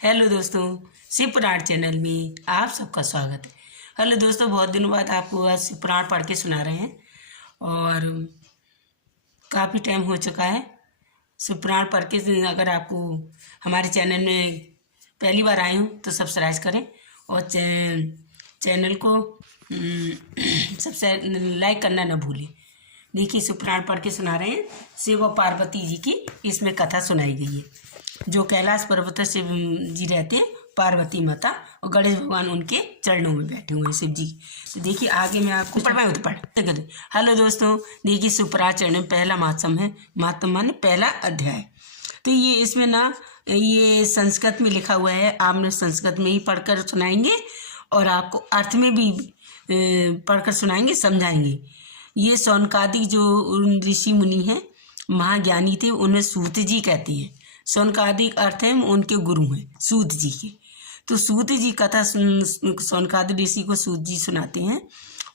Hello दोस्तों, शिव पुराण channel में आप सबका स्वागत है। हेलो दोस्तों, बहुत दिनों बाद आपको आज शिव पुराण पढ़ के सुना रहे हैं और काफ़ी टाइम हो चुका है शिव पुराण पढ़ के। अगर आपको हमारे चैनल में पहली बार आए हो तो सब्सक्राइब करें और चैनल को सबसे लाइक करना न भूलें। देखिए, शिव पुराण पढ़ के सुना रहे हैं। शिव और पार्वती जी की इसमें कथा सुनाई गई है। जो कैलाश पर्वत पर शिव जी रहते हैं, पार्वती माता और गणेश भगवान उनके चरणों में बैठे हुए हैं शिव जी। तो देखिए, आगे मैं आपको पढ़वाऊँ तो पढ़। हेलो दोस्तों, देखिए शिव पुराण चरण में पहला महात्म है। महात्म माने पहला अध्याय। तो ये इसमें ना ये संस्कृत में लिखा हुआ है। आपने संस्कृत में ही पढ़कर सुनाएंगे और आपको अर्थ में भी पढ़कर सुनाएंगे, समझाएंगे। ये सौनकादिक जो ऋषि मुनि हैं, महाज्ञानी थे, उन्हें सूत जी कहती हैं। सौनकादिक अर्थ है उनके गुरु हैं सूत जी के। तो सूत जी कथा सौनकादिक ऋषि को सूत जी सुनाते हैं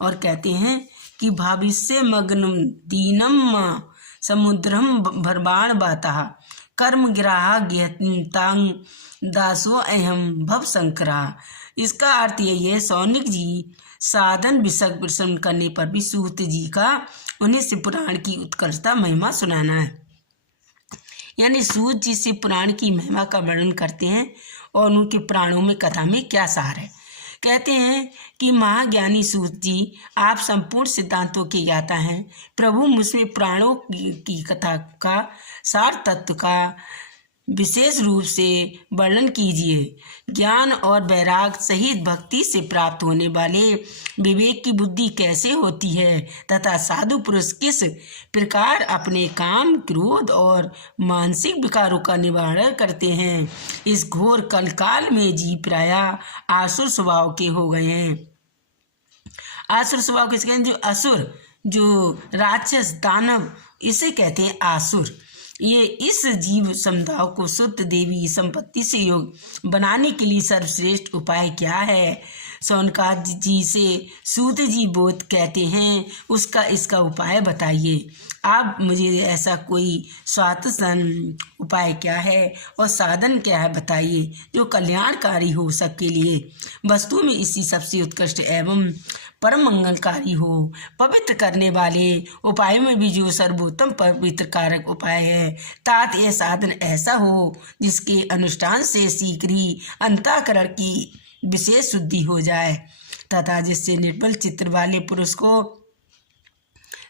और कहते हैं कि भविष्य मग्नम दीनम समुद्रम भरबाण बाता कर्म गिराह ज्ञतांग दासो अहम भव शंकरा। इसका अर्थ यही है, सौनिक जी साधन विसर्जन करने पर भी सूत जी का उन्हें शिव पुराण की उत्कर्षता महिमा सुनाना है। यानी सूत जी शिव पुराण की महिमा का वर्णन करते हैं और उनके प्राणों में कथा में क्या सार है। कहते हैं कि महाज्ञानी सूत जी, आप संपूर्ण सिद्धांतों के ज्ञाता हैं। प्रभु मुझमें प्राणों की कथा का सार तत्व का विशेष रूप से वर्णन कीजिए। ज्ञान और वैराग सहित भक्ति से प्राप्त होने वाले विवेक की बुद्धि कैसे होती है तथा साधु पुरुष किस प्रकार अपने काम, क्रोध और मानसिक विकारों का निवारण करते हैं। इस घोर कलकाल में जीव प्रायः आसुर स्वभाव के हो गए हैं। आसुर स्वभाव किसके हैं? जो असुर, जो राक्षस, दानव, इसे कहते हैं आसुर। ये इस जीव समुदाय को शुद्ध देवी संपत्ति से योग बनाने के लिए सर्वश्रेष्ठ उपाय क्या है? सौनकाद जी से सूत जी बोध कहते हैं, उसका इसका उपाय बताइए। आप मुझे ऐसा कोई स्वात्सन उपाय क्या है और साधन क्या है बताइए, जो कल्याणकारी हो सबके लिए। वस्तु में इसी सबसे उत्कृष्ट एवं परम मंगलकारी हो। पवित्र करने वाले उपायों में भी जो सर्वोत्तम पवित्र कारक उपाय है, तात यह साधन ऐसा हो जिसके अनुष्ठान से शीघ्र ही अंतःकरण की विशेष शुद्धि हो जाए तथा जिससे निर्बल चित्त वाले पुरुष को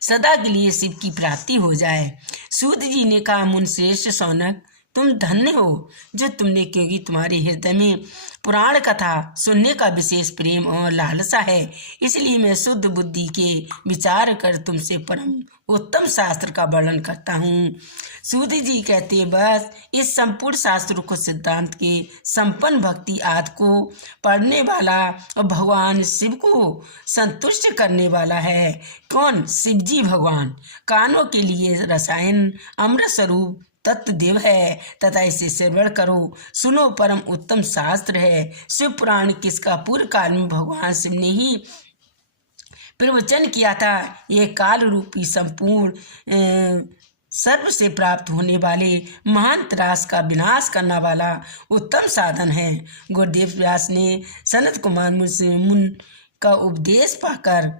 सदा के लिए शिव की प्राप्ति हो जाए। सूत जी ने कहा, मुनिश्रेष्ठ सौनक, तुम धन्य हो जो तुमने, क्योंकि तुम्हारे हृदय में पुराण कथा सुनने का विशेष प्रेम और लालसा है, इसलिए मैं शुद्ध बुद्धि के विचार कर तुमसे परम उत्तम शास्त्र का वर्णन करता हूँ। सूत जी कहते हैं, बस इस संपूर्ण शास्त्र को सिद्धांत के संपन्न भक्ति आदि को पढ़ने वाला और भगवान शिव को संतुष्ट करने वाला है। कौन? शिव जी भगवान। कानों के लिए रसायन अमृत स्वरूप तत्व देव है तथा इसे श्रवण करो, सुनो, परम उत्तम शास्त्र है। शिव पुराण किसका पूर्व काल में भगवान शिव ने ही प्रवचन किया था। ये काल रूपी संपूर्ण सर्व से प्राप्त होने वाले महान त्रास का विनाश करने वाला उत्तम साधन है। गुरुदेव व्यास ने सनत कुमार मुन का उपदेश पाकर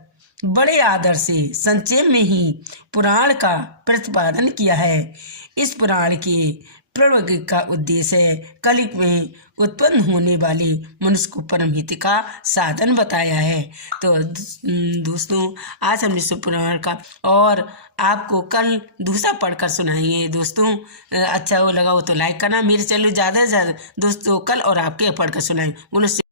बड़े आदर से संक्षेप में ही पुराण का प्रतिपादन किया है। इस पुराण के प्रवर्ग का उद्देश्य है कलयुग में उत्पन्न होने वाले मनुष्य को परम हित का साधन बताया है। तो दोस्तों, आज हमने शिव पुराण का और आपको कल दूसरा पढ़कर सुनाएंगे। दोस्तों, अच्छा वो लगा हो तो लाइक करना। मेरे चैनल ज़्यादा से ज़्यादा दोस्तों कल और आपके पढ़कर सुनाएंगे।